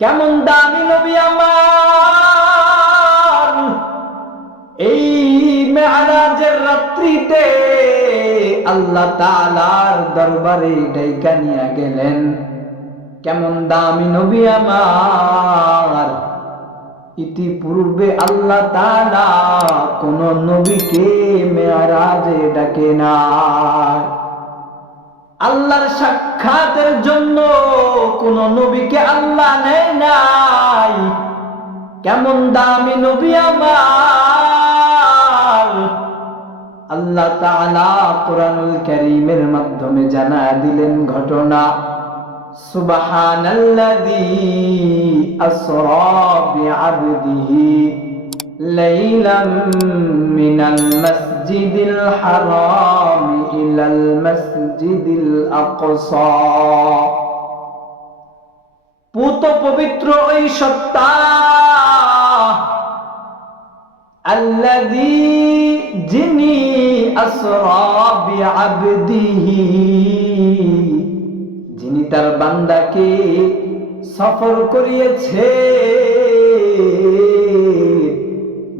কেমন দামি নবী আমার, এই মেরাজের রাত্রিতে আল্লাহ তাআলার দরবারে ডাইকা নিয়ে গেলেন। কেমন দামি নবী আমার, ইতিপূর্বে আল্লাহ তাআলা কোন নবীকে মেরাজে ডাকে না। আল্লাহর সাক্ষাতের জন্য কোন নবীকে আল্লাহ নেয় নাই। কেমন দামি নবী আমার, আল্লাহ তাআলা কোরআনুল কারীমের মাধ্যমে জানা দিলেন ঘটনা। সুবহানাল্লাযী আসরা বিআবদিহি লাইলাম মিনাল মাসজিদিল হারাম ইলাল মাসজিদিল আকসা। পুত পবিত্র ওই সত্তা, আল্লাযী যিনি আসরা বিআবদিহি, যিনি তার বান্দাকে সফর করিয়েছে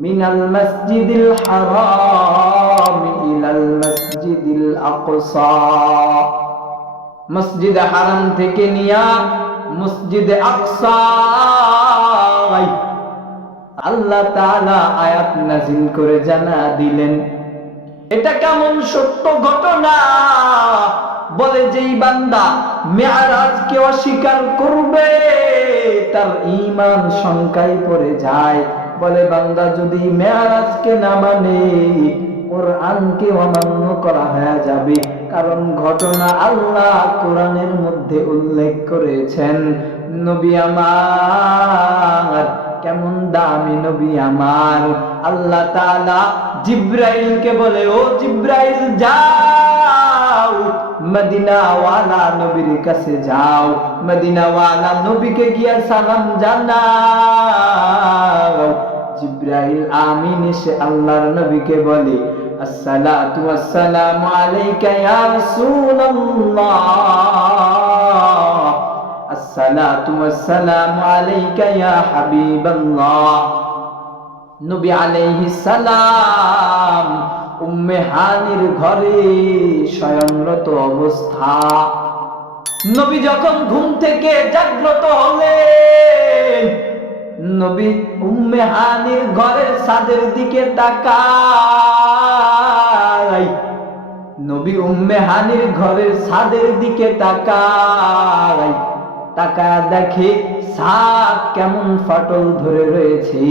মিনাল মসজিদিল হারাম ইলাল মসজিদিল আকসা, মসজিদ হারাম থেকে নিয়া মসজিদ আকসা আল্লাহ তাআলা আয়াত নাযিল করে জানা দিলেন। এটা কেমন সত্য ঘটনা, বলে যেই বান্দা মেরাজকে অস্বীকার করবে তার ঈমান শঙ্কায় পড়ে যায়। বলে বান্দা যদি মেরাজকে না মানে কোরআনকে অমান্য করা হয়ে যাবে। কারণ ঘটনা আল্লাহ কোরআনের মধ্যে উল্লেখ করেছেন। নবী আমার, কেমন দামি নবী আমার, আল্লাহ তাআলা জিব্রাইলকে বলে, ও জিব্রাইল যাও মদিনাওয়ালা নবীর কাছে যাও, মদিনাওয়ালা নবীকে গিয়া সালাম জানাও। জিব্রাইল আমিন এসে আল্লাহর নবীকে বলে, আসসালাতু ওয়াসসালামু আলাইকা ইয়া রাসূলুল্লাহ, আসসালাতু ওয়াসসালামু আলাইকা ইয়া হাবিবাল্লাহ। নবী আলাইহিস সালাম উম্মে হানির ঘরে শয়নরত অবস্থা। নবী যখন ঘুম থেকে জাগ্রত হলেন, নবী উম্মে হানির ঘরের ছাদের দিকে তাকায়। নবী উম্মে হানির ঘরের ছাদের দিকে তাকায়, তাকায় দেখে ছাদ কেমন ফাটল ধরে রয়েছে,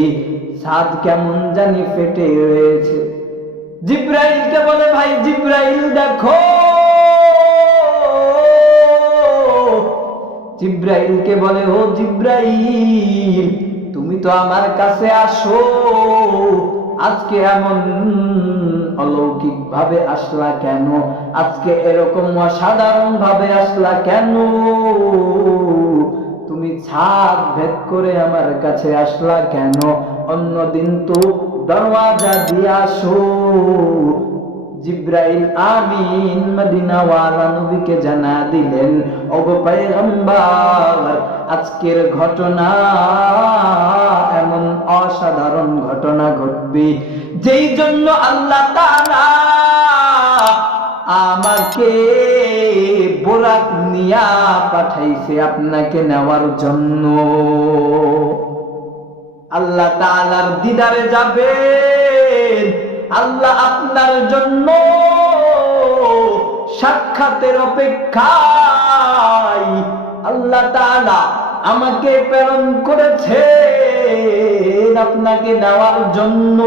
ছাদ কেমন জানি ফেটে রয়েছে। জিব্রাইলকে বলে, ভাই জিব্রাইল দেখো। জিব্রাইলকে বলে, ও জিব্রাইল তুমি তো আমার কাছে আসো, আজকে এমন অলৌকিক ভাবে আসলা কেন? আজকে এরকম অসাধারণ ভাবে আসলা কেন? তুমি ছাদ ভেদ করে আমার কাছে আসলা কেন? অন্যদিন তো দরওয়াজা দিয়ে আসো। জিব্রাইল আমিন মদিনাওয়ালা নবীকে জানা দিলেন, ওগো পয়গম্বর আজকের ঘটনা এমন অসাধারণ ঘটনা ঘটবে যেই জন্য আল্লাহ তাআলা আমাকে বোরাক নিয়া পাঠাইছে আপনাকে নেওয়ার জন্য। আল্লাহ তাআলার দিদারে যাবেন, আল্লাহ আপনার জন্য সাক্ষাতের অপেক্ষায় আল্লাহ তাআলা আমাকে প্রেরণ করেছেন আপনাকে নেওয়ার জন্য।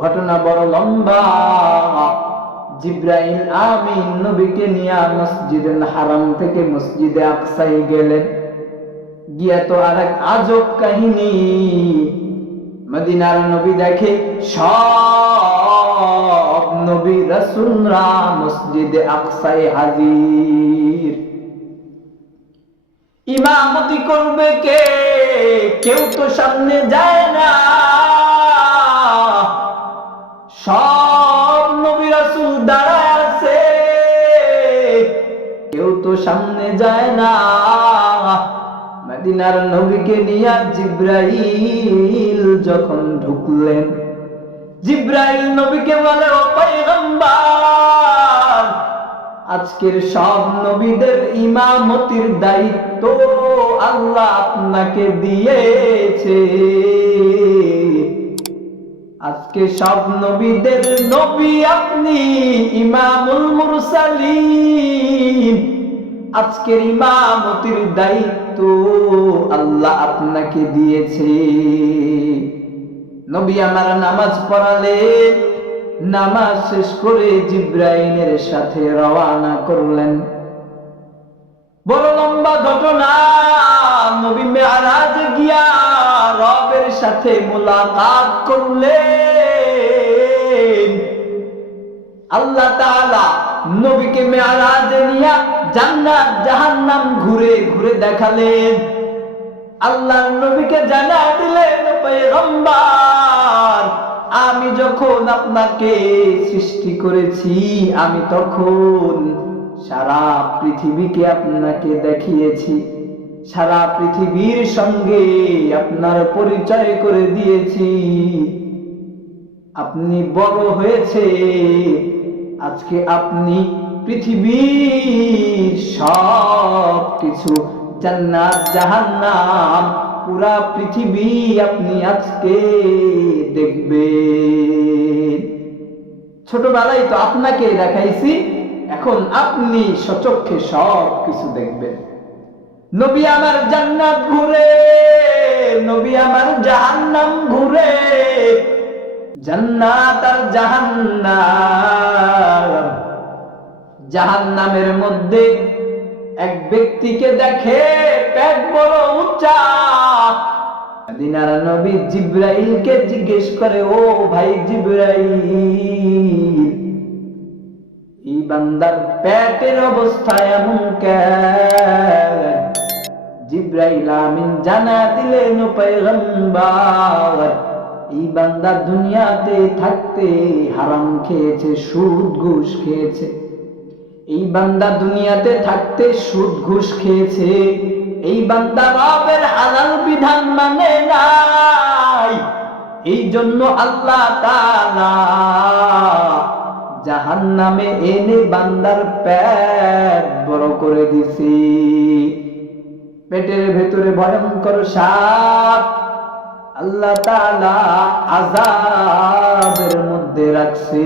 ঘটনা বড় লম্বা। জিব্রাইল আমিন নবীকে নিয়ে মসজিদুল হারাম থেকে মসজিদে আকসায় গেলেন। গিয়া তো আরেক আজব কাহিনী। মদিনার নবী দেখে সব নবী রাসূলরা মসজিদে আকসায় হাজির। ইমামতি করবে কে? কেউ তো সামনে যায় না। সব নবী রাসূল দাঁড়ায় আছে, কেউ তো সামনে যায় না। মদিনার নবীকে নিয়ে জিব্রাইল যখন ঢুকলেন, জিব্রাইল নবীকে বলে, ও পয়গম্বর, আজকের সব নবীদের ইমামতির দায়িত্ব আল্লাহ আপনাকে দিয়েছে। আজকে সব নবীদের নবী আপনি, ইমামুল মুরসালিন। আজকের ইমামতির দায়িত্ব আল্লাহ আপনাকে দিয়েছে। নবী আমার নামাজ পড়ালেন, নামাজ শেষ করে জিব্রাইলের সাথে রওনা করলেন। বড় লম্বা ঘটনা। নবী মেরাজে গিয়া রবের সাথে মুলাকাত করলেন। আল্লাহ তাআলা নবীকে মেরাজে নিয়া জান্নাত জাহান্নাম ঘুরে ঘুরে দেখালেন। আল্লাহ নবীকে জানা দিলেন, পয়গম্বর, আমি যখন আপনাকে সৃষ্টি করেছি, আমি তখন সারা পৃথিবীকে আপনাকে দেখিয়েছি, সারা পৃথিবীর সঙ্গে আপনার পরিচয় করে দিয়েছি। আপনি বড় হয়েছে, আজকে আপনি পৃথিবীর সব কিছু, জান্নাত জাহান্নাম, পুরা পৃথিবী আপনি আজকে দেখবেন। ছোটবেলায় তো আপনাকে দেখাইছি, এখন আপনি সচক্ষে সব কিছু দেখবেন। নবী আমার জান্নাত ঘুরে, নবী আমার জাহান্নাম ঘুরে, জান্নাত আর জাহান্নাম। জাহান্নামের মধ্যে এক ব্যক্তিকে দেখে, পেট বড় উঁচা। মদিনার নবী জিব্রাইলকে জিজ্ঞেস করে, ও ভাই জিব্রাইল, এই বান্দার পেটের অবস্থা এমন কেন? জিব্রাইল আমিন জানা দিলেন, পয়গম্বর, এই বান্দা দুনিয়াতে থাকতে হারাম খেয়েছে, সুদ ঘুষ খেয়েছে। এই বান্দা দুনিয়াতে থাকতে সুদ ঘুষ খেয়েছে। এই বান্দা রবের হালাল বিধান মানে নাই। এই জন্য আল্লাহ তাআলা জাহান্নামে এনে বান্দার পেট বড় করে দিছে। পেটের ভেতরে ভয়ঙ্কর সাপ আল্লাহ তাআলা আযাবের মধ্যে রাখছে।